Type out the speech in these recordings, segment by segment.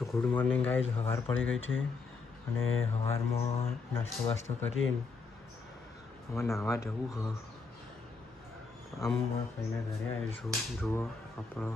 તો good morning guys, સવાર પડી ગઈ છે અને સવારમાં નાસ્તો વાસ્તો કરીને હવે નાહવા જવું છે. આમ ભાઈના ઘરે આવીશું. જુઓ આપણો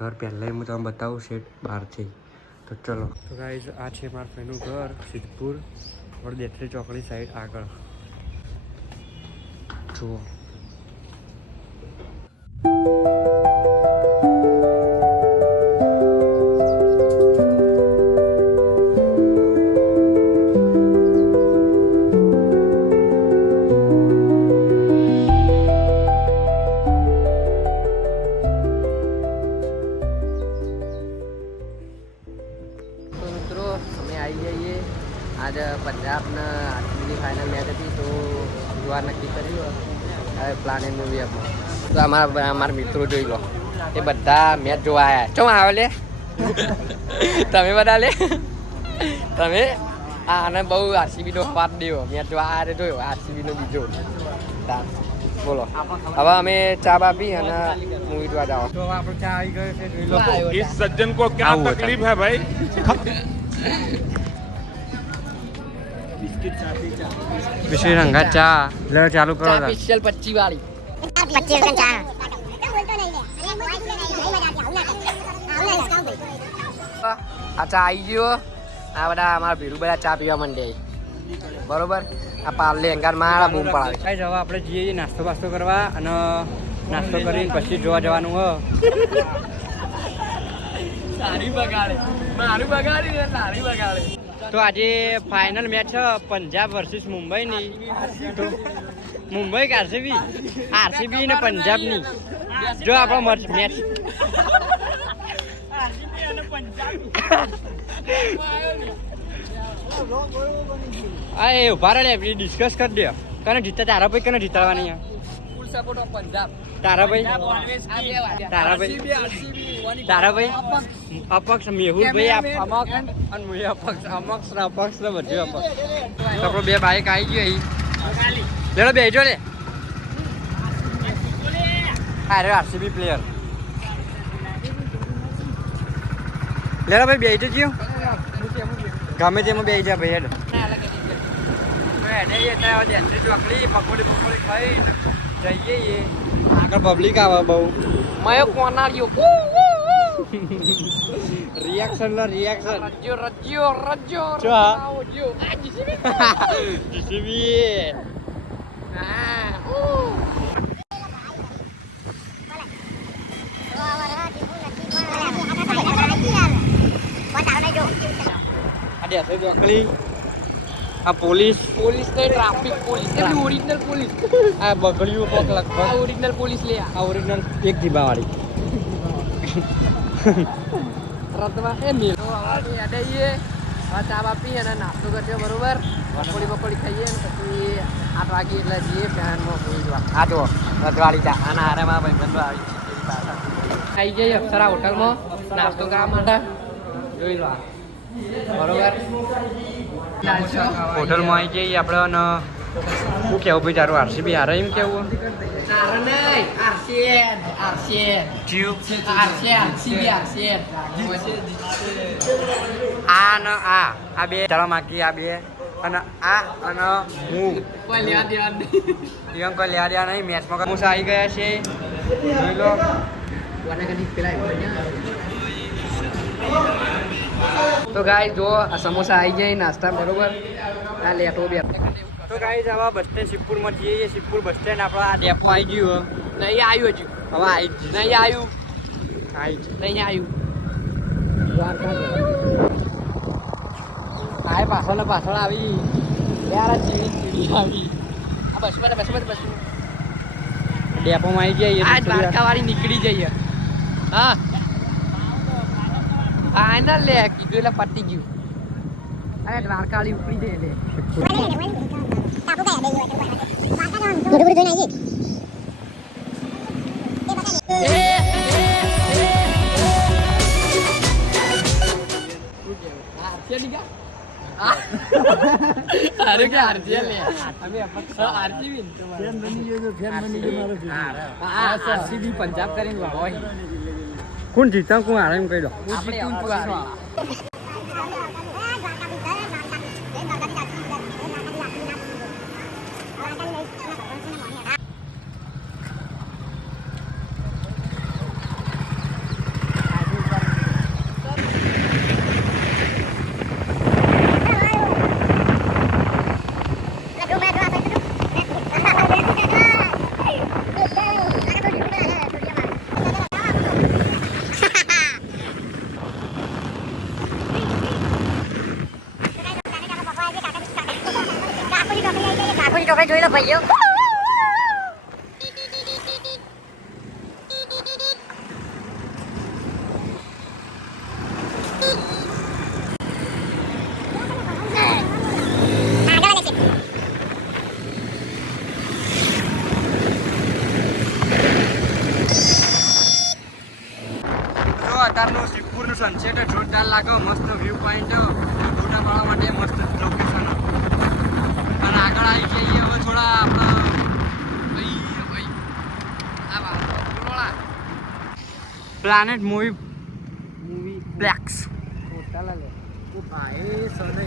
ઘર પહેલાં હું તમને બતાવું છે બહારથી. તો ચલો. તો ગાઈઝ આ છે મારા ભાઈનું ઘર સિદ્ધપુર દેત્રી ચોકડી સાઈડ આગળ. જુઓ आज पंजाब आरसीबी फाइनल मैच थी तो जुआ नक्की કર્યું હવે પ્લાનિંગ મૂવી આપો તો અમારા મિત્રો જોઈ લો એ બધા મેચ જોવા આવ્યા. ચમ આવે લે તમે બધા લે તમે આને બહુ આરસીબી નો પાર્ટ દેવો મેચ જોવા આ જોયો આરસીબી નો બીજો બોલો. હવે અમે ચા બાપી અને મૂવી જોવા જાઓ. તો આપણો ચા આવી ગયો છે, જોઈ લો. इस सज्जन को क्या तकलीफ है भाई? વિશેષ રંગા ચા લે ચાલુ કરો. સ્પેશિયલ 25 વાળી 25 રૂપિયા ચા. આ ચા આવી ગયો. આ બધા અમારા ભીરું બધા ચા પીવા માંડે બરોબર. આ પાર્લે અંગાર મારા બૂમ પડાવે. કઈ જવા આપણે જઈએ નાસ્તો બાસ્તો કરવા અને નાસ્તો કરીને પછી જોવા જવાનું હો. સારી બગાડે મારું બગાડી ને સારી બગાડે. તો આજે ફાઇનલ મેચ છે પંજાબ વર્સિસ મુંબઈની. તો મુંબઈ કે આરસીબી ને પંજાબની. જો આપણો મેચ હા એ ઉભા રહે ડિસ્કસ કરી દે. કને જીતા તારા ભાઈ કને જીતાડવાની? Full support of Punjab. તારા ભાઈ અપક્ષ મેહુલભાઈ અમક્ષ અને મુએ અપક્ષ ને બધું અપક્ષ. આપણો બે બાઈક આવી ગયો અહીં. લેલો બેજો લે. અરે આરસીબી પ્લેયર લેલો ભાઈ બેજો ગયો ગમે તેમાં બેસી જા ભાઈ. ચોકડી પકોડી ખાઈ જઈએ. આગળ પબ્લિક આવે બહુ. મયો કોનાળિયો રિએક્શન રજ્યો ચો જીસીબી આ પોલીસ ને ટ્રાફિક પોલીસ એટલે ઓરિજિનલ પોલીસ. આ બગડ્યું કોક લગભગ. આ ઓરિજિનલ પોલીસ લે આ ઓરિજિનલ એક જીબાવાળી. રતમાં એ મેલ અડાઈએ આ ચા બાપી અને નાસ્તો કરજો બરોબર. પકોડી ખાઈએ અને પછી 8 વાગે એટલે જઈએ ફેનમાં હોઈ જવા. આ જો રજવાડી ચા આના હારેમાં ભાઈ બંધો આવી જઈએ અપ્સરા હોટલમાં નાસ્તો કરવા માટે. જોઈ લો બરોબર. હોટલમાં આવી જઈએ આપણે. શું કેવું ભાઈ તારું આરસીબી હારે એમ કેવું? આ બે ચાલો માગી આ બે અને આ અને હું કોઈ લેવા દેવા નહીં. મેચમાં મુસા આવી ગયા છે જોઈ લો. તો ગાય જો આ સમોસા આવી જાય નાસ્તા બરોબર. આ લેટો બે તો ગાઈઝ આવા બસ સ્ટેન્ડ શિવપુરમાં જઈએ. શિવપુર બસ સ્ટેન્ડ આપણો આ ડેપો આવી ગયું. નહીં આવ્યું હજુ. હવે આવી જ નહીં આવ્યું. નહીં આવ્યું. આ પાછળ આવી યાર ચીડી આવી. આ બસ ડેપોમાં આવી જઈએ. આ દ્વારકા વાળી નીકળી જઈએ. હા ફાઈનલ લે કીધું એટલે પતી ગયું. અરે દ્વારકા વાળી ઉપડી જઈએ લે. અરે કે આરજી લે અમે આરજી ફેન બની ગયો તો ફેન બની ગયો મારો આરસીબી પંજાબ કરીને હોય કોણ જીતા કોણ હારે એમ કહી દો. જોઈ લો ભાઈઓ. અત્યારનું શિવપુરનું સનસેટ જોરદાર લાગે મસ્ત વ્યૂ પોઈન્ટ ફોટા પાડવા માટે મસ્ત લોકેશન અને આગળ આવી જઈએ હવે થોડા આપણા પ્લાનેટ મૂવી પ્લેક્સ ભાઈ સને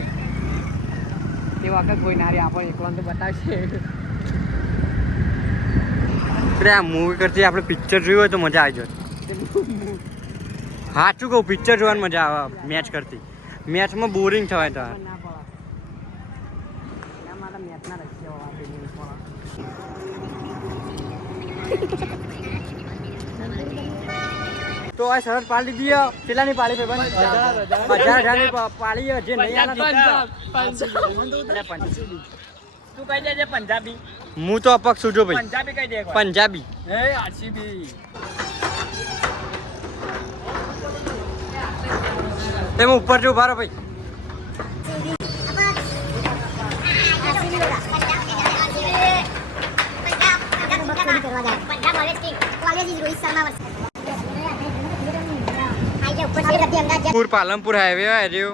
તે વખત કોઈ નારી આપણે એકલો તો બતાવશે. આ મૂવી કરતી આપણે પિક્ચર જોયું હોય તો મજા આવી જાય. સાચું કહું પિક્ચર જોવાની મજા આવે મેચ કરતી. મેચમાં બોરિંગ થવાય તો તો આ શરત પાડી દીધી કેટલાની પાડી ભાઈ 1000 પાડી જે નહીં તું કહી દેજે પંજાબી. હું તો અપક્ષ છું જો ભાઈ. પંજાબી કહી દે. પંજાબી હે આરસીબી. તેમ ઉપર જો બારો ભાઈ. પાલનપુર હાઈવે આવ્યો.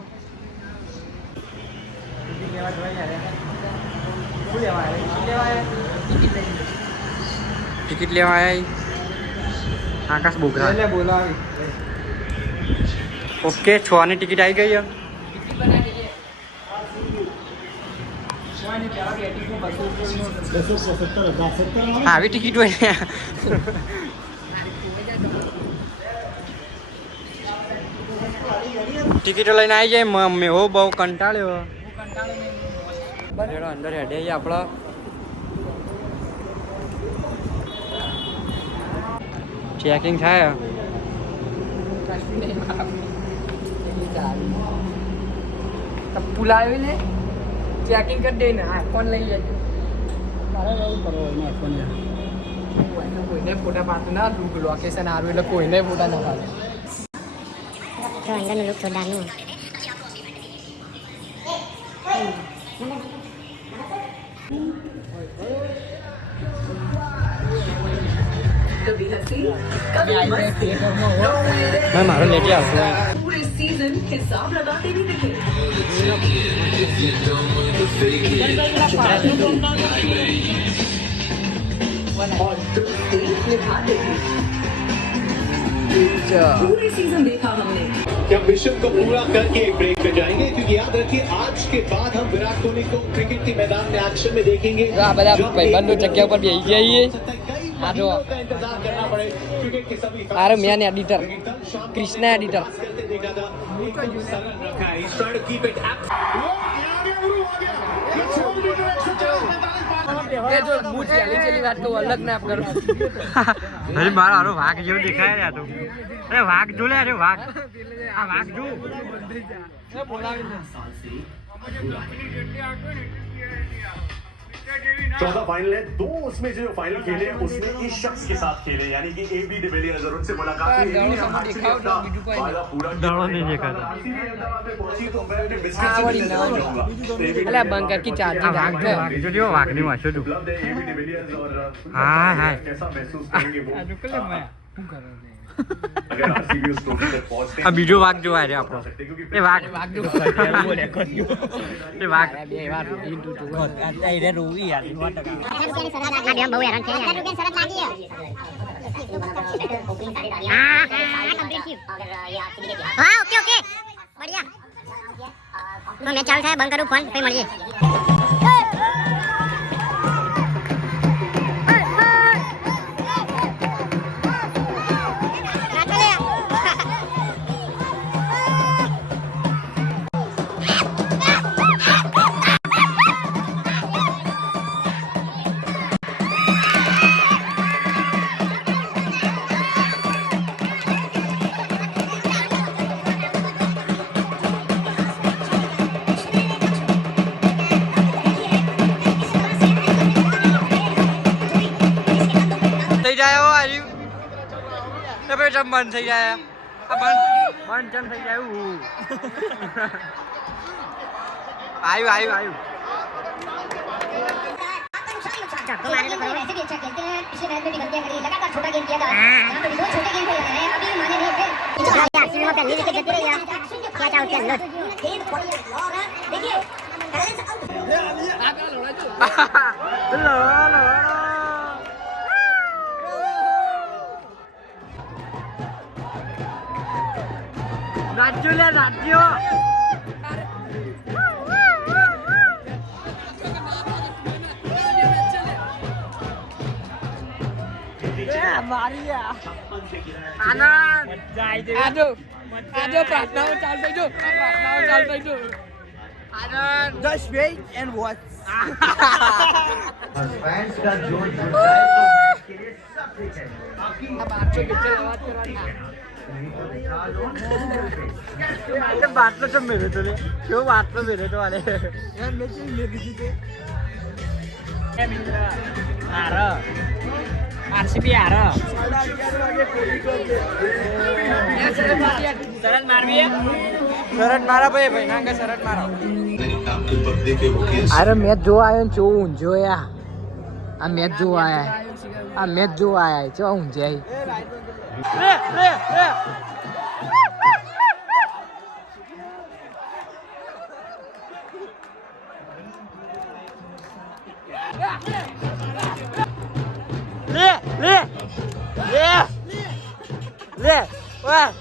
ટિકિટ લેવા આવ્યા આકાશ બોગરા. ઓકે 6 ની ટિકિટ આવી ગઈ. આવી ટિકિટ હોય ને ટિકિટો લઈને આવી જાય મેં હો બહુ કંટાળ્યો. અંદર હેડે આપણા ચેકિંગ થાય. પુલાવી ને ચેકિંગ કરી દે ને આઈફોન લઈ લેજો. કોઈને ફોટા પાડતું ના લોકેશન સારું એટલે કોઈને ફોટા ના પાડે. તો અંદરનું લુક જોરદારનું. मैं मारो लेके आता हूँ. पूरे सीजन हिसाब लगाते भी दिखे. और दोस्ती निभाते भी. पूरे सीजन देखा हमने. क्या मिशन को पूरा करके एक ब्रेक पे जाएंगे क्योंकि याद रखिए आज के बाद हम विराट कोहली को क्रिकेट के मैदान में एक्शन में देखेंगे. આ બધા ભાઈબંધો જગ્યા પર બેસી જઈએ. આ જો का इंतजार करना पड़े क्रिकेट के सभी આરે મેન એડિટર કૃષ્ણા એડિટર. सरल रखा है. He's trying to keep it up. એ જો હું છેલ્લી વાત તો અલગ ના કરું. અરે મારો હારો વાઘ જેવો દેખાય રહ્યા તો. અરે વાઘ જો લે. અરે વાઘ આ વાઘ જો. चौदह फाइनल है. दो उसमें जो फाइनल खेले उसमें इस शख्स के साथ खेले यानी कि AB डिविलियर्स और उनसे मुलाकात हुई. दाड़ो नहीं देखा था. અલ્યા બંકર કી ચાર્જિંગ વાઘ રાખે. જો જો વાઘ ની વાંચો તું. उपलब्ध है AB डिविलियर्स और हाँ हाँ कैसा महसूस करेंगे वो अगर RCB उस ट्रॉफी तक पहुंचते આ બીજો વાઘ જોવા છે આપણો. એ વાઘ એ વાઘ બે વાર એ રોવી યાર. આ બે બહુ હેરાન છે. 10 રૂપિયાની શરત લાગી. હા ઓકે ઓકે બઢિયા તો મેચ ચાલુ થાય બંધ કરું ફોન પછી મળીએ થઈ જાય હો આવ્યું તો પછી ચમ બંધ થઈ જાય આ બંધ ચમ થઈ જાય આવ્યું झटको मारे तो वैसे भी अच्छा खेलते हैं पिछले मैच में भी गलतियां करी लगातार छोटा गेम किया था यहां पे 2 छोटे गेम खेले हैं अभी माने नहीं थे यार सीमा पे नीचे जती रही यार क्या चाहते हैं लोग देखिए રાજ્યો Just wait and watch. Fans का जोश जुटा है तो मैच के लिए सब ठीक है बातलो तो मेरे तो रे क्यों बातलो मेरे तो वाले यार मैं चीज ले लीजिए थे आरसीबी आ रहा શરત મારા ભાઈ ના કે શરત મારો અરે મેચ જોવા આવ્યો ને ચો ઊંઝો યા આ મેચ જોવા આયા ચો ઊંઝાઈ લે વાહ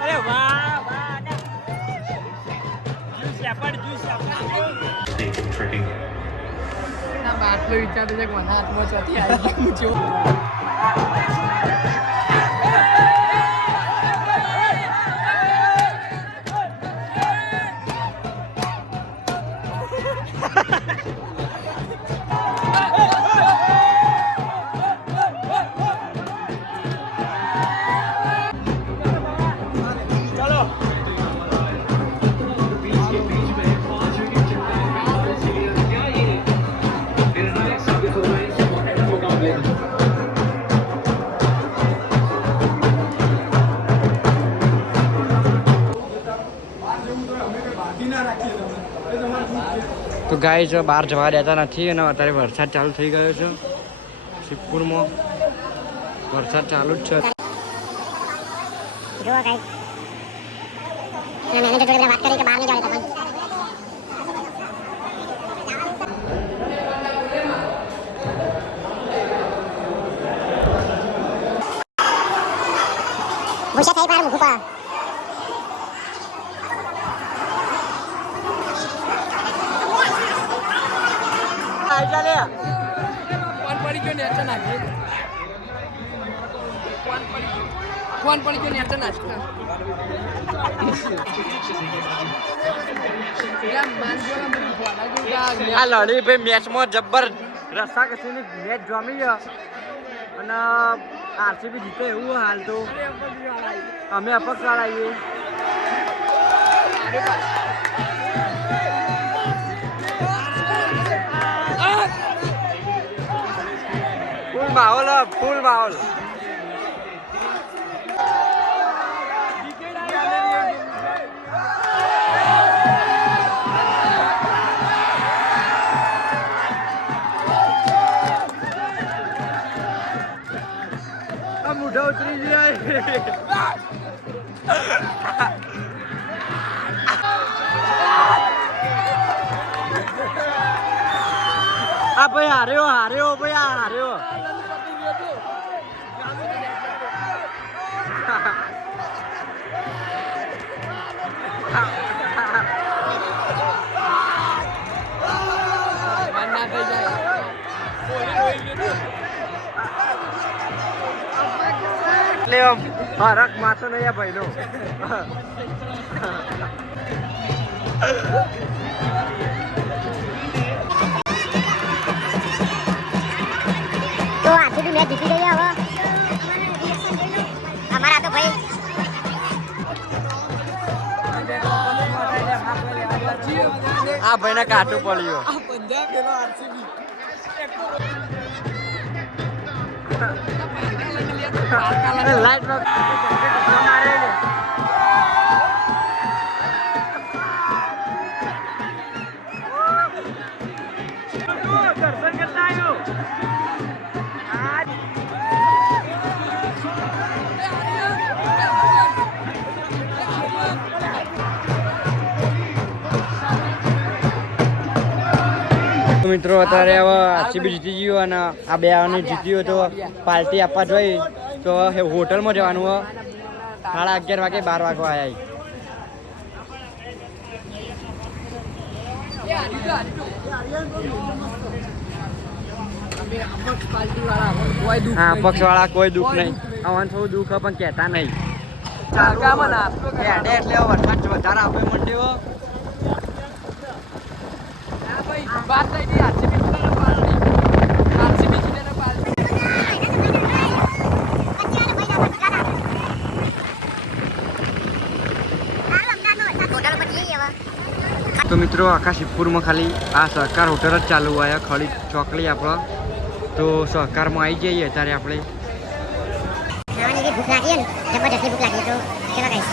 અરે વાહ બાટલો વિચારતો છે કોના હાથમાં ચોથી આવી ગયું છું તો ગાય જો બહાર જવા દેતા નથી અને અત્યારે વરસાદ ચાલુ થઈ ગયો છે શિવપુરમાં વરસાદ ચાલુ જ છે જો ગાઈસ मैंने जो जोड़े बात करी कि बाहर नहीं जाने था बुशा થઈ પાર મુકુપા આઈ ચાલે કોણ પડી ગયો ને અચાનક નાખી કોણ પડી ગયો ને અચાનક નાખી આ લડી ભાઈ મેચમાં જબ્બર રસ્સા કસીની મેચ જમી છે અને આરસીબી જીતે એવું હાલ તો અમે અપક્ષ વાળા આવીએ ફૂલ માહોલ મોઢા ઉતરી જાય આ ભાઈ હાર્યો ભાઈ આ હાર્યો. એટલે હરક માથો નહીં આ ભાઈનો. તો આરસીબી મેચ જીતી ગઈ હવે. અમારા તો ભાઈ આ ભાઈને કાટું પડ્યું. पंजाब खेलो आरसीबी લાઈટ મારે દર્શન કરતા આવ્યો. મિત્રો અત્યારે હવે આરસીબી જીતી ગયું અને આ બે આને જીત્યું તો પાર્ટી આપવા જોઈ તો હોટલમાં જવાનું હોય. 11:30 વાગે 12 વાગવા આવ્યા. હા પક્ષવાળા કોઈ દુઃખ નહીં. આવવાનું થોડું દુઃખ પણ કહેતા નહીં. એટલે વરસાદ વધારે આપે મંડ્યો. તો મિત્રો આખા શિવપુરમાં ખાલી આ સહકાર હોટલ જ ચાલુ હોય. ખાલી ચોકલી આપણો તો સહકારમાં આવી જઈએ ત્યારે આપણે ખાવાની ભૂખ લાગી ને જબરદસ્તી ભૂખ લાગી તો ચલો ગાઈસ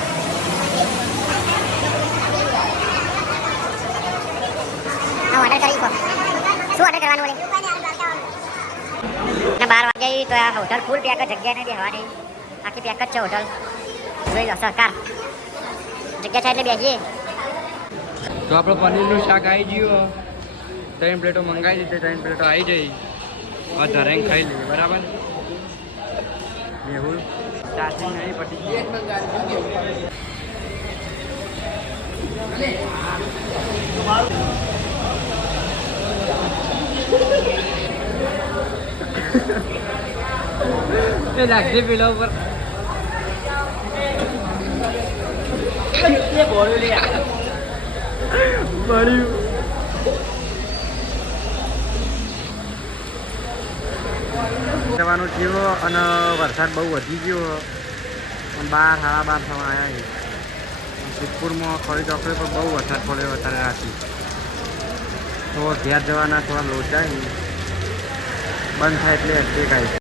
ઓર્ડર કરી કો શું ઓર્ડર કરવાનું બોલે ને 12 વાગે તો આ હોટલ ફૂલ પેક જગ્યા નહીં બેહવાની આખી પેક જ છે હોટલ જોઈ લો સહકાર જગ્યા છે એટલે બેસીએ. તો આપણે પનીરનું શાક આવી ગયું. 3 પ્લેટો મંગાવી દીધી. 3 પ્લેટો આવી જઈ હવે ધરાઈને ખાઈ લઈએ. બરાબર મેહુલ ચાર્જિંગ નહીં પટી ગઈ. એ રાખજે પેલા ઉપર મળ્યું. જવાનું થયો અને વરસાદ બહુ વધી ગયો. 12 સાડા 12 થવા આવ્યા. સિદ્ધપુરમાં ખરી ચોકડી પર બહુ વરસાદ પડ્યો અત્યારે રાતે. તો ઘેર જવાના થોડા લોચાય બંધ થાય એટલે એક્ટિવ આવી.